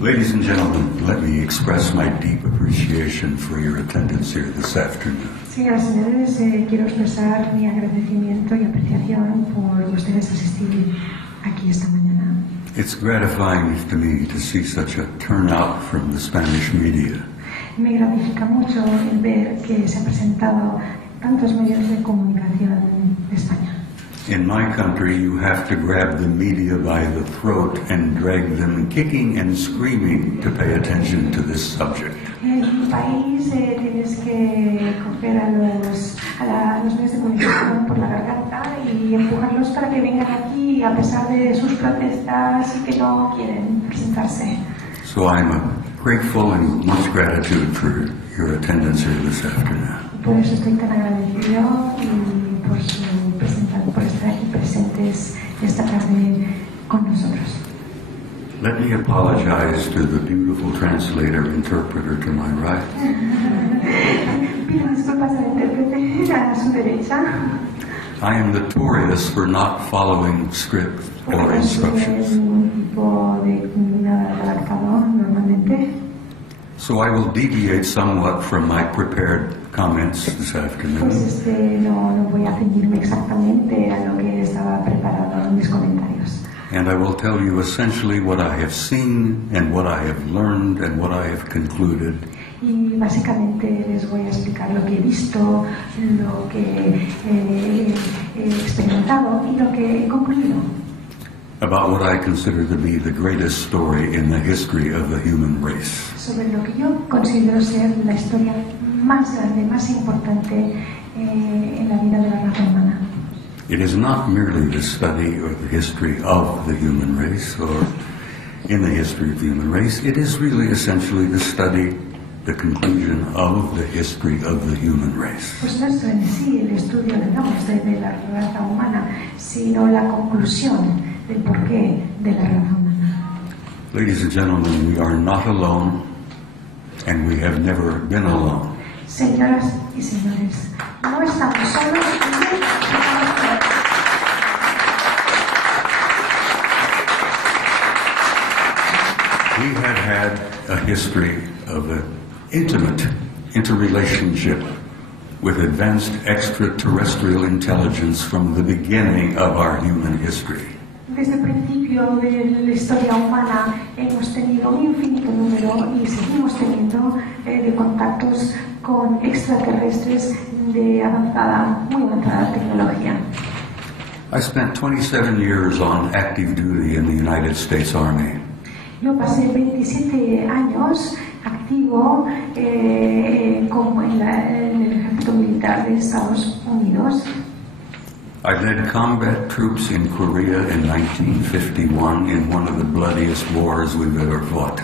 Ladies and gentlemen, let me express my deep appreciation for your attendance here this afternoon. Señoras y señores, quiero expresar mi agradecimiento y apreciación por ustedes asistir aquí esta mañana. It's gratifying to me to see such a turnout from the Spanish media. Me gratifica mucho el ver que se han presentado tantos medios de comunicación de España. In my country, you have to grab the media by the throat and drag them kicking and screaming to pay attention to this subject. En mi país tienes que coger a los medios de comunicación por la garganta y empujarlos para que vengan aquí a pesar de sus protestas y que no quieren presentarse. So I'm grateful and much gratitude for your attendance here this afternoon. Por eso estoy tan agradecido y por estar aquí presentes esta tarde con nosotros. Let me apologize to the beautiful interpreter to my right. Pido disculpas al intérprete a su derecha. I am notorious for not following script or instructions. So I will deviate somewhat from my prepared comments this afternoon. Pues no voy a ceñirme exactamente a lo que estaba preparado en mis comentarios. And I will tell you essentially what I have seen and what I have learned and what I have concluded. Y básicamente les voy a explicar lo que he visto, lo que he experimentado y lo que he concluido. About what I consider to be the greatest story in the history of the human race. Sobre lo que yo considero ser la historia más grande, más importante en la vida de la raza humana. It is not merely the study or the history of the human race or in the history of the human race. It is really essentially the study, the conclusion of the history of the human race. Pues no es en sí el estudio de la raza humana, sino la conclusión del porqué de la raza humana. Ladies and gentlemen, we are not alone, and we have never been alone. Señoras y señores, no estamos solos y nunca estamos solos. We have had a history of an intimate interrelationship with advanced extraterrestrial intelligence from the beginning of our human history. Desde el principio de la historia humana hemos tenido un infinito número y seguimos teniendo de contactos con extraterrestres de muy avanzada tecnología. I spent 27 years on active duty in the United States Army. Yo pasé 27 años activo como en el ejército militar de Estados Unidos. I led combat troops in Korea in 1951 in one of the bloodiest wars we've ever fought.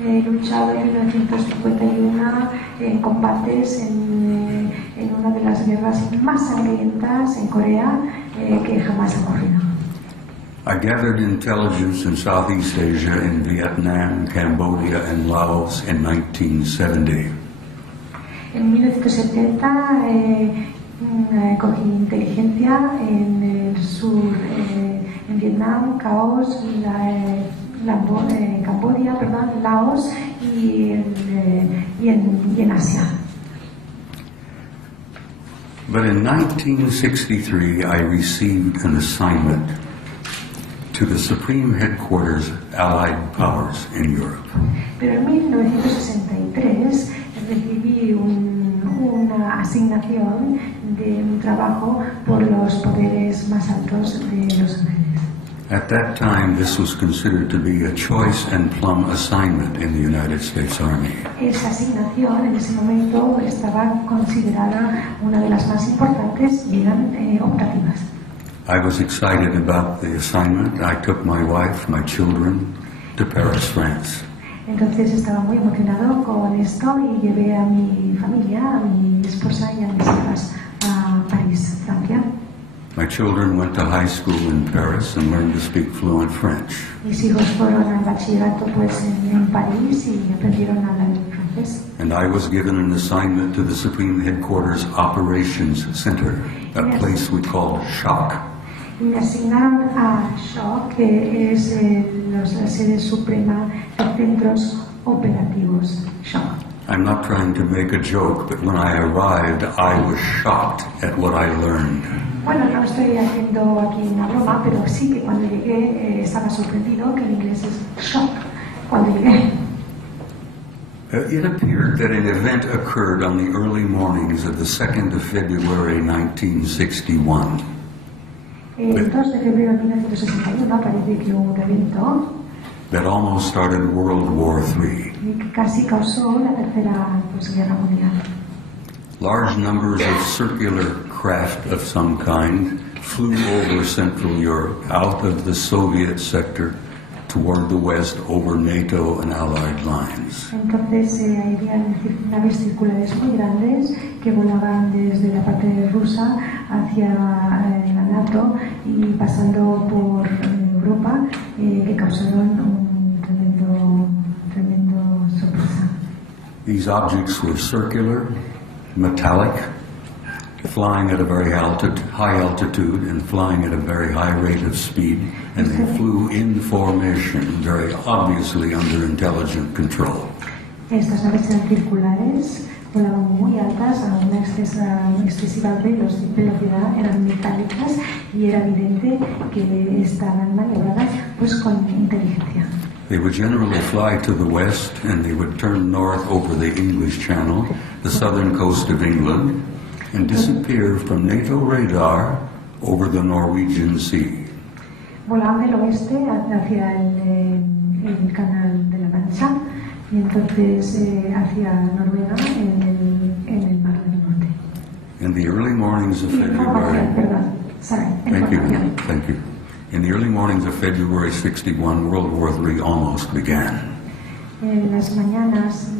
He luchado en 1951 en combates en una de las guerras más sangrientas en Corea que jamás ha ocurrido. I gathered intelligence in Southeast Asia in Vietnam, Cambodia, and Laos in 1970. En 1970 cogí inteligencia en el sur, en Vietnam, Cambodia, Laos y en Asia. But in 1963, I received an assignment to the Supreme Headquarters Allied Powers in Europe. Pero en 1963 recibí una asignación de un trabajo por los poderes más altos de Los Ángeles. At that time, this was considered to be a choice and plum assignment in the United States Army. Esa asignación en ese momento estaba considerada una de las más importantes y eran optativas. I was excited about the assignment. I took my wife, my children, to Paris, France. Entonces estaba muy emocionado con esto y llevé a mi familia, a mi esposa y a mis hijas a París, Francia. My children went to high school in Paris and learned to speak fluent French. Mis hijos fueron al bachillerato pues en París y aprendieron a hablar francés. And I was given an assignment to the Supreme Headquarters Operations Center, a place we called SHOC. Y me asignaron a SHOC, que es la sede suprema de centros operativos, SHOC. I'm not trying to make a joke, but when I arrived, I was shocked at what I learned. Bueno, no estoy haciendo aquí una broma, pero sí que cuando llegué estaba sorprendido, que en inglés es shock, cuando llegué. It appeared that an event occurred on the early mornings of the 2nd of February 1961. El 2 de febrero de 1961 parece que hubo un evento that almost started World War III. y que casi causó la tercera guerra mundial. Large numbers of circular craft of some kind flew over Central Europe, out of the Soviet sector, toward the west, over NATO and Allied lines. Entonces habían naves circulares muy grandes que volaban desde la parte rusa hacia la NATO y pasando por Europa, que causaron un tremendo sorpresa. These objects were circular, metallic, flying at a very high altitude and flying at a very high rate of speed, and they flew in formation, very obviously under intelligent control. Estas naves eran circulares, volaban muy altas a una excesiva velocidad, eran metálicas y era evidente que estaban maniobradas pues con inteligencia. They would generally fly to the west and they would turn north over the English Channel, the southern coast of England, and disappear from NATO radar over the Norwegian Sea. Volaban del oeste hacia el canal de la Mancha y entonces hacia Noruega en el mar del norte. In the early mornings of February. Thank you. In the early mornings of February 61, World War III almost began. En las mañanas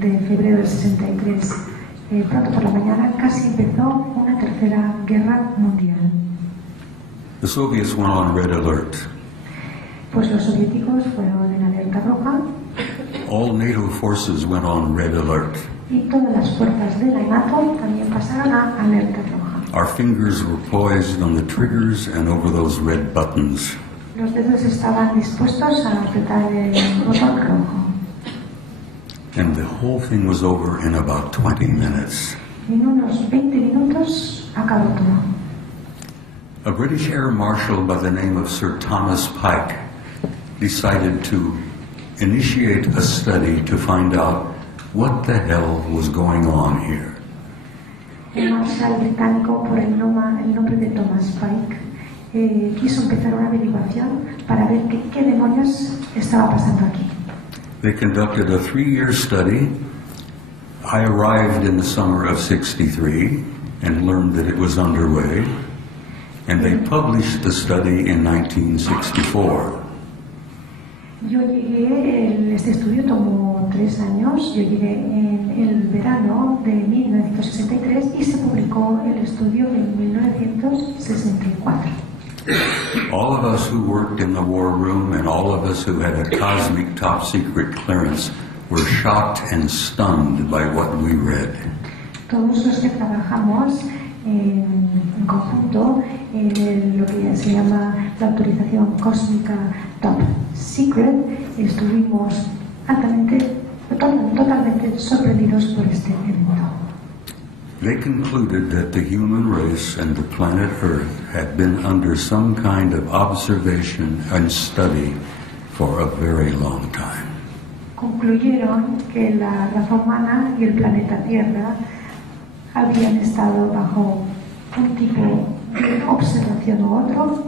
de febrero del 63, pronto por la mañana, casi empezó una tercera guerra mundial. The Soviets went on red alert. Pues los soviéticos fueron en alerta roja. All NATO forces went on red alert. Y todas las fuerzas de la NATO también pasaron a alerta roja. Our fingers were poised on the triggers and over those red buttons. Los dedos estaban dispuestos a apretar el botón rojo. And the whole thing was over in about 20 minutes. En unos 20 minutos acabó todo. A British Air Marshal by the name of Sir Thomas Pike decided to initiate a study to find out what the hell was going on here. El marshal británico, por el nombre de Thomas Pike, quiso empezar una averiguación para ver qué demonios estaba pasando aquí. They conducted a 3-year study. I arrived in the summer of '63 and learned that it was underway, and they published the study in 1964. Yo llegué, este estudio tomó 3 años, yo llegué en el verano de 1963 y se publicó el estudio en 1964. All of us who worked in the war room and all of us who had a cosmic top secret clearance were shocked and stunned by what we read. Todos los que trabajamos en conjunto en lo que se llama la autorización cósmica Top Secret, estuvimos totalmente sorprendidos por este evento. They concluded that the human race and the planet Earth had been under some kind of observation and study for a very long time. Concluyeron que la raza humana y el planeta Tierra habían estado bajo un tipo de observación u otro